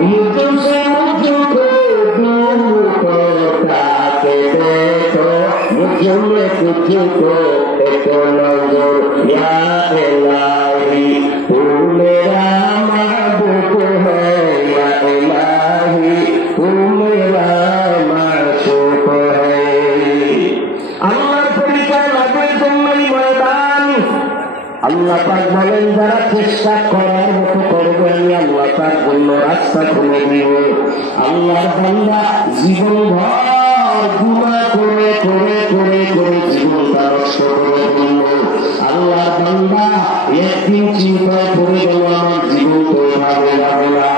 मुझसे मुझको दूर करता के देखो मुझमें तुझको एक नजर या इलाही तू मेरा महबूब है या इलाही तू मेरा माशूक है। अल्लाह परिचय नबीर तुम्हारी मैदान আল্লাহ পাক বলেন যারা চেষ্টা করার মতো করবে আমি আল্লাহ পাক বলল রাস্তা খুলে দিব। আল্লাহর বান্দা জীবনভর গুনাহ করে করে করে করে জীবনটা নষ্ট করে ফেলল। আল্লাহর বান্দা একদিন চিন্তায় পড়ে গেল আমার জীবন তো এভাবে যাবে না,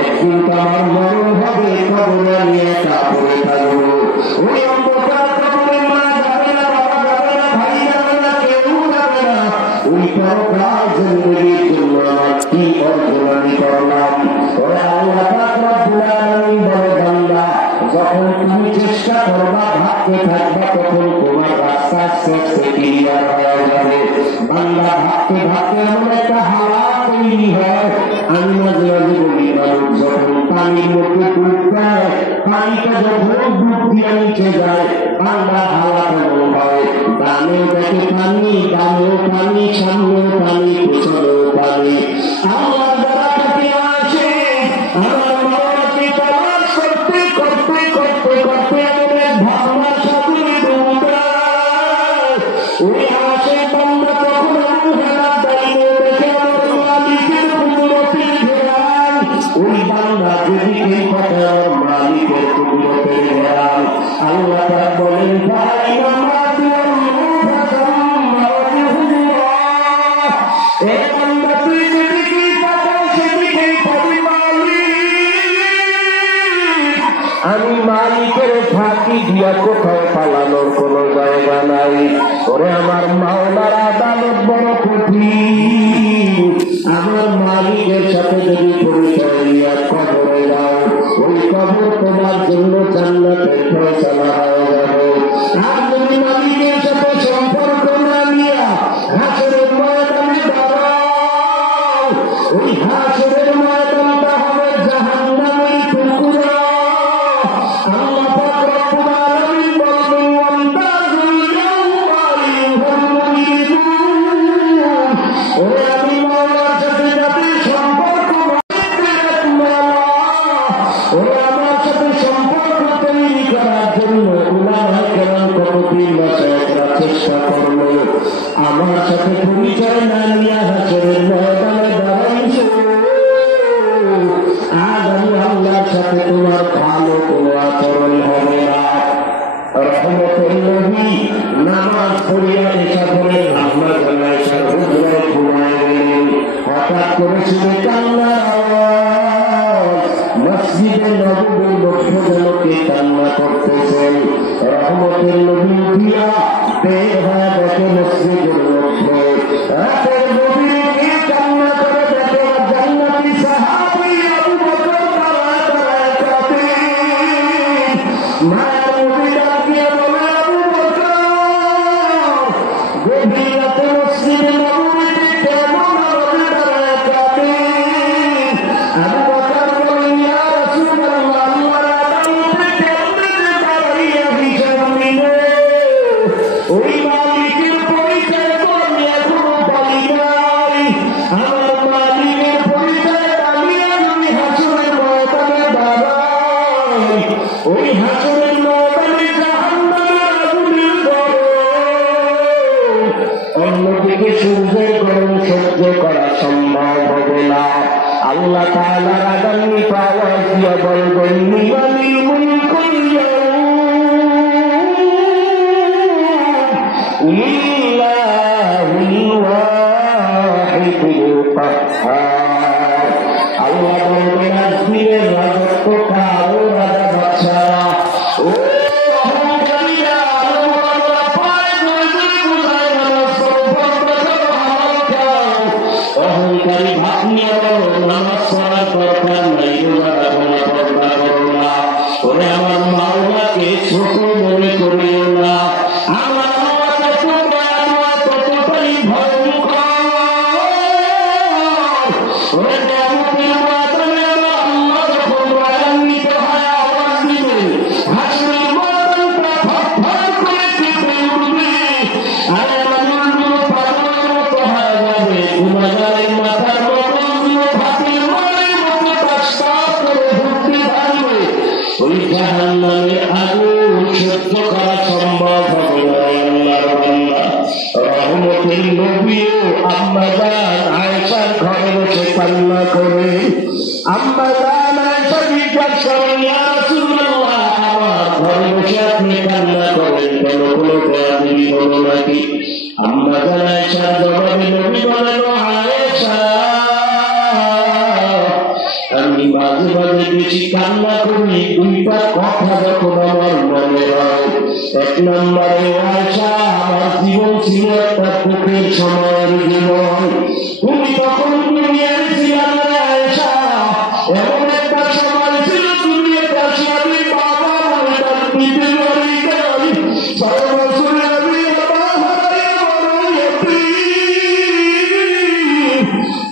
একদিন তো আমার মরণ হবে, কবরে আমি একা পড়ে থাকবো। ওই অন্ধকার কবরে মা যাবে না, বাবা যাবে না, ভাই যাবে না, কেউ যাবে না। ওই পরকাল জিন্দেগির জন্য আমার কি অর্জন আমি করলাম? ওরা আল্লাহ পাক রব্বুল আলামিন বলে বান্দা যখন তুমি চেষ্টা করবা ভাবতে থাকবা তখন তোমার রাস্তা আস্তে আস্তে ক্লিয়ার হয়ে যাবে। বান্দা ভাবতে ভাবতে এমন একটা হালাত তৈরি হয়, আমি মাঝে মাঝে বলি মানুষ যখন পানির মধ্যে ডুব দেয়, পানিটা যখন ডুব দিয়ে নিচে যায় বান্দা হালাত এমন হয় ডানেও দেখে পানি, ডানেও পানি, সামনেও পানি, পেছনেও পানি। আমার দ্বারা কাছে আসে আমার মনকে তালাশ করতে করতে করতে করতে আমাদের ভাবনা সাথে ওই আসে বান্দা তখন আমি হেলা দাঁড়িয়ে দেখে আমার মালিকের কুদরতের ঘেরান। ওই বান্দা যেদিকে কথা আমার মালিকের কুদরতের ঘেরান। আল্লাহ পাক বলেন ভাই আমার আমি মালিকের ফাঁকি দিয়া কোথাও পালানোর কোন জায়গা নাই। ওরে আমার মাওলার আদালত বড় কঠিন। আমার মালিকের সাথে যদি পরিচয় নিয়ে কবরে যাও ওই কবর তোমার জন্য জান্নাতের ফয়সালা হয়ে যাবে। আর যদি মালিকের সাথে সম্পর্ক না নিয়ে হাসরের ময়দানে দাঁড়াও ওই হাসরের ময়দানটা হবে জাহান্নামের টুকরা। আল্লাহ পাক রব্বুল আলামিন বলেন ওয়ান্তাযুল ইয়াওমা আইয়ুহাল মুজরিমুন। ওরে আমি মাওলার সাথে যাদের সম্পর্ক ওরে আমার সাথে সম্পর্ক তৈরি করার জন্য উলামা কেরাম কতদিন মাসায়েখরা চেষ্টা করলো, আমার সাথে পরিচয় না নিয়ে হাসরের ময়দানে দাঁড়াইছো। আজ আমি আল্লাহর সাথে তোমার ভালো কোনো আচরণ হবে না। রহমতের নবী নামাজ পড়িয়া এসা করে আল্লাহ জানাইশার হুজরায় ঘুমায় গেলেন। হঠাৎ করে শুনে কান্নার আওয়াজ। মসজিদে নববীর লোকজনকে কান্না করতেছেন। রহমতের নবী উঠিয়া বের হয়ে দেখে মসজিদের মধ্যে রাতের গভীরে কান্না করে দেখে জান্নাতি সাহাবী আবু বকর দাঁড়ায় দাঁড়ায় কাঁদে। মায়ের নবী ডাক দিয়ে বলে আবু বকর গভীর রাতে মসজিদে নববীতে কেমন আওয়াজে দাঁড়ায় কাঁদে? আবু বকর বলেন ইয়া রাসূলুল্লাহ আল্লাহর আদালতে কেমনে দাঁড়াইয়া হিসাব নিবে? ওই মালিকের পরিচয় তো আমি এখনো পাই নাই। আমার মালিকের পরিচয় দাঁড়িয়ে আমি হাসরের ময়দানে দাঁড়াই। ওই হাসরের ময়দানে জাহান্নামের আগুনের গরম, অন্যদিকে সূর্যের গরম সহ্য করা সম্ভব হবে না। আল্লাহ তাআলার আগামী আওয়াজ দিয়ে বলবেন লিমানিল মুলকুল লিল্লাহিল ওয়াহিদিল কাহ্হার। আল্লাহ বলবেন আজমিরের রাজত্ব কার? ও রাজা বাদশাহ, ও অহংকারীরা, অহংকারী ভাব নিয়ে নামাজ পড়ার দরকার নাই, রোজা রাখো না, পর্দা করো না। ওরে আমার মাওলাকে ছোট মনে করিও না। আমার মাওলা যত দয়াময় ততটাই ভয়ঙ্কর। ওরে কিয়ামতের ময়দানে আমার আল্লাহ জিজ্ঞাসা করেন, ইয়া রাসূলুল্লাহ, আমার ঘরে বসে আপনি কান্না করেন কেন? কোনো বেয়াদবি হলো নাকি? আম্মা জান আয়েশার জবাবে নবী বলেন, আয়েশা, আমি মাঝে মাঝে বেশি কান্না করি দুইটা কথা যখন আমার মনে হয়। এক নম্বরে, আয়েশা, আমার জীবন ছিল একটা দুঃখের সময়ের জীবন। তুমি তখন দুনিয়ায় ছিলাম না আয়েশা, এমন একটা সময় ছিল দুনিয়াতে আসি আমি বাবা বলে তার পিঠে বাড়ি গেলাম, 6 বছরে আমি আমার হারিয়ে বড়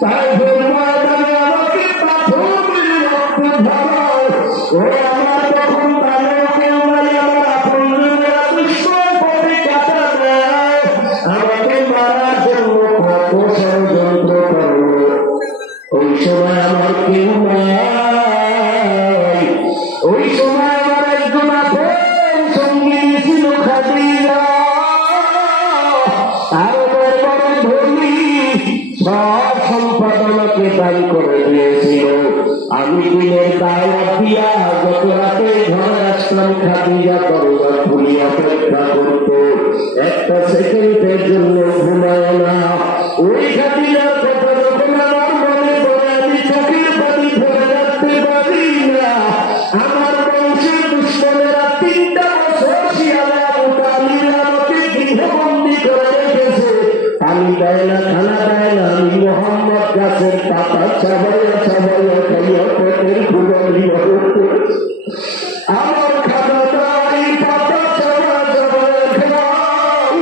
তাই ময়দানে আমাকে পাথর মেরে রক্ত ঝরায়। ও আমার তখন তাদের কেউ নাই, আমার আপনজনেরা দুশ্মন পথে কাটা দেয়, আমাকে মারার জন্য কত ষড়যন্ত্র করল। ওই সময় আমার কেউ নাই, ওই সময় আমার একজন আপন সঙ্গী ছিল খাদিজা, আর বড় ধনী, সব সম্পদ আমাকে দান করে দিয়েছিল। আমি দিনের দাওয়াত দিয়া যত রাতে ঘরে আসলাম, খাদিজা দরজা খুলি অপেক্ষা করত, একটা সেকেন্ডের জন্য ঘুমায় না। ওই খাদিজার কথা যখন আমার মনে পড়ে আমি চোখের পানি ধরে রাখতে পারি না। আমার বংশের দুশ্মনেরা 3টা বছর শিয়ালে আলীর আমাকে গৃহবন্দী করে রেখেছে, পানি দেয় না, খানা দেয় না। আমি মোহাম্মদ গাছের পাতা চাবাইয়া চাবাইয়া খাইয়া পেটের ফুলি আমার খানা দাই পাতা চাবা চাবাইয়া খাই।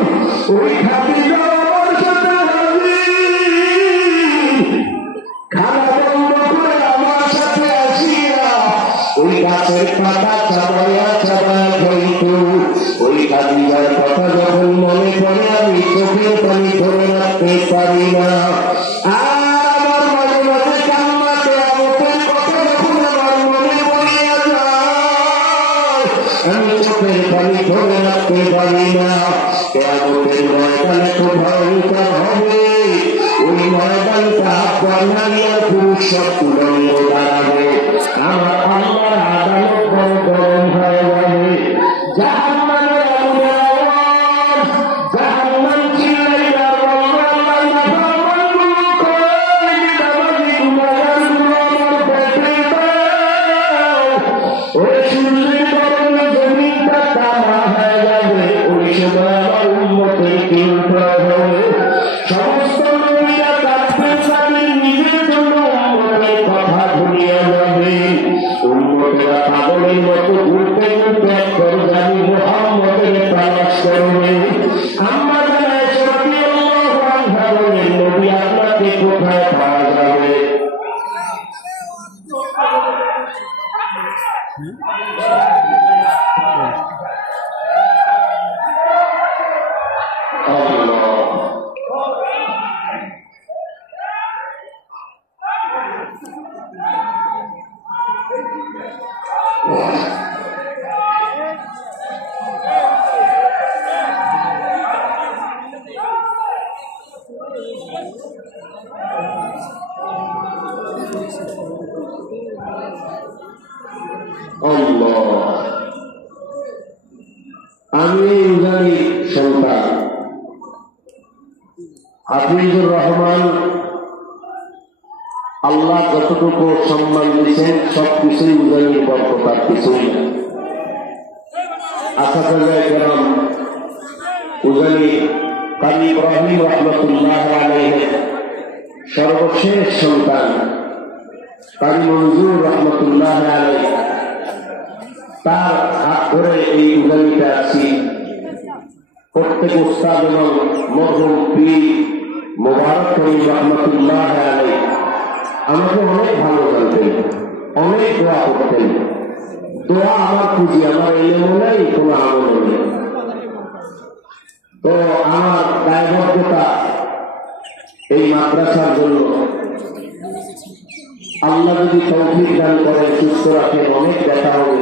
ওই খাদিজা আমার সাথে খানা বন্ধ করে আমার সাথে আসিয়া ওই গাছের পাতা চাবাইয়া চাবাইয়া খাইত। ওই খাদিজার কথা যখন মনে পড়ে আমি চোখের পানি ধরে রাখতে পারি না। আর আমার মাঝে মাঝে কান্নাতে আমতের কথা যখন আমার মনে পড়িয়া যায়, আমি চোখের পানি ধরে রাখতে পারি না। কিয়ামতের ময়দানে তো ভয়ঙ্কর হবে, ওই ময়দানটা বর্ণালিয়া পুরুষ সব উলঙ্গ দাঁড়াবে, আমার আল্লাহর আদালত বড় গরম হয়ে যাবে। জাহান্নামের আগুনের আওয়াজ, জাহান্নাম চিল্লাইয়া বলবে, আল্লাহ নাফরমানগুলো কই, বিদাবাজি গুনাহগারগুলো আমার পেটে দাও। ওই সূর্যের গরমে জমিনটা তামা হয়ে যাবে, ওই সময় আমার উম্মতের কি হবে? সমস্ত নবীরা কাঁদতে থাকবে, নিজের জন্য উম্মতের কথা ভুলিয়া যাবে। উম্মতেরা পাগলের মতো ঘুরতে ঘুরতে এক পর্যায়ে মুহাম্মদের তালাশ করবে। আম্মা জান আয়েশা রাদিয়াল্লাহু আনহা বলেন, নবী আপনাকে কোথায় পাওয়া যাবে? আমি উজানি সন্তান হাফিজুর রহমান, আল্লাহ যতটুকু সম্মান দিচ্ছেন সবকিছুই উজানির বরকত, আর কিছুই না। আসাদুল্লাহ কেরাম উজানি কাজী ইব্রাহিম রহমতুল্লাহ আলাইহির সর্বশেষ সন্তান কাজী মনজুর রহমতুল্লাহ আলাইহি, তার হাত ধরে এই উজানিতে আছি। প্রত্যেক উস্তাদ এবং মরহুম পীর মোবারক করিম রহমতুল্লাহ আলাইহি আমাকে অনেক ভালো জানতেন, অনেক দোয়া করতেন। দোয়া আমার খুঁজি, আমার এলেও নেই, কোনো আমলও নেই। তো আমার দায়বদ্ধতা এই মাদ্রাসার জন্য, আল্লাহ যদি তৌফিক দান করে, সুস্থ রাখেন, অনেক দেখা হবে।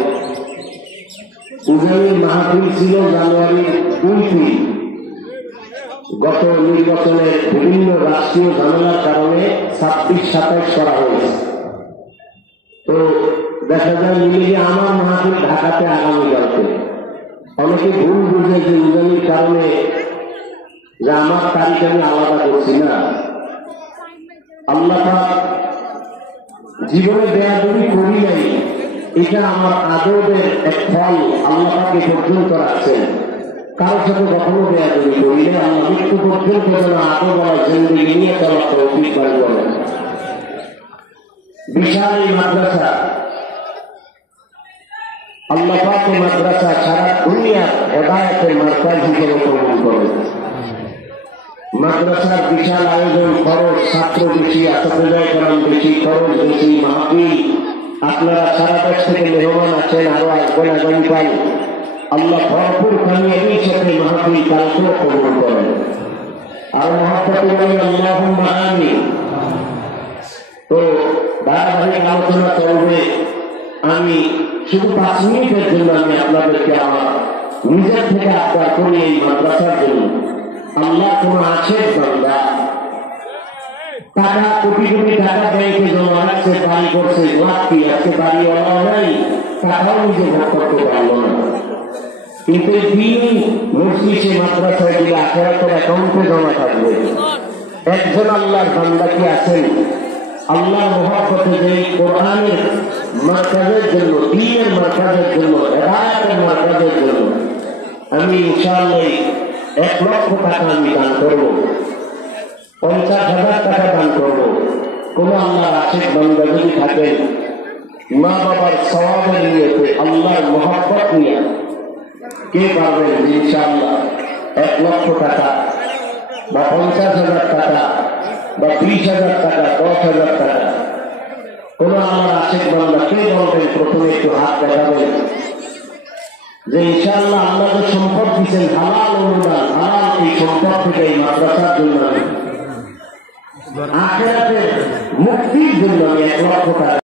উজানির মাহফিল ছিল জানুয়ারি 2 গত নির্বাচনের বিভিন্ন রাষ্ট্রীয় ঝামেলার কারণে 26-27 করা হয়েছে। তো দেখা যায় মিলিয়ে আমার মাহফিল ঢাকাতে আগামীকালকে অনেকে ভুল বুঝে যে উজানির কারণে যে আমার তারিখ আমি আলাদা করছি না। আল্লাহ জীবনে বেয়াদবি করি নাই, এটা আমার আদবের এক ফল। আল্লাহকে পর্যন্ত রাখছেন, কারোর সাথে কখনো বেয়াদবি করি না। আল্লাহ মৃত্যু পর্যন্ত যেন আদব আর জিন্দেগি নিয়ে চলা তৌফিক দান করেন। বিশাল এই মাদ্রাসা, আল্লাহ পাক এই মাদ্রাসা সারা দুনিয়ার হেদায়েতের মার্কাজ হিসেবে কবুল করেন। মাদ্রাসার বিশাল আয়োজন, খরচ, ছাত্র বেশি, আসাদুল্লাহ কালাম বেশি, খরচ বেশি, মাহফিল আপনারা সারা দেশ থেকে মেহমান আছেন, আরো আসবেন আগামীকাল। আল্লাহ ভরপুর কামিয়াবির সাথে মাহফিল কালকেও কবুল করেন। আর মহাব্বতে বলেন আল্লাহুম্মা আমিন। তো ধারাবাহিক আলোচনা চলবে। আমি শুধু 5 মিনিটের জন্য আমি আপনাদেরকে আমার নিজের থেকে আবদার করি এই মাদ্রাসার জন্য। আল্লাহ কোন আছে বান্দা টাকা কোটি কোটি টাকা ব্যাংকে জমা রাখছে, বাড়ি করছে, লাভি আজকে বাড়িওয়ালা নাই, টাকাও নিজে ভোগ করতে পারলো না। কিন্তু দিন মসজিদে মাদ্রাসায় দিলে আখেরাতের অ্যাকাউন্টে জমা থাকবে। একজন আল্লাহর বান্দা কি আছেন আল্লাহর মহব্বতে যে কোরআনের মার্কাজের জন্য, দ্বীনের মার্কাজের জন্য, হেদায়েতের মার্কাজের জন্য আমি ইনশাআল্লাহ 1 লক্ষ টাকা আমি দান করবো, 50,000 টাকা দান করবো। কোন আল্লাহর আশিক বান্দা যদি থাকেন, মা বাবার সওয়াবের নিয়তে, আল্লাহর মহব্বত নিয়ে কে পারবেন ইনশাআল্লাহ 1 লক্ষ টাকা বা 50,000 টাকা বা 20,000 টাকা, 10,000 টাকা, কোন আল্লাহর আশিক বান্দা কে বলবেন? প্রথমে একটু হাত দেখাবেন যে ইনশাআল্লাহ আল্লাহ যে সম্পদ দিচ্ছেন হালাল অনুদান, হালাল এই সম্পদ থেকে এই মাদ্রাসার জন্য, আখিরাতের মুক্তির জন্য আমি 1 লক্ষ টাকা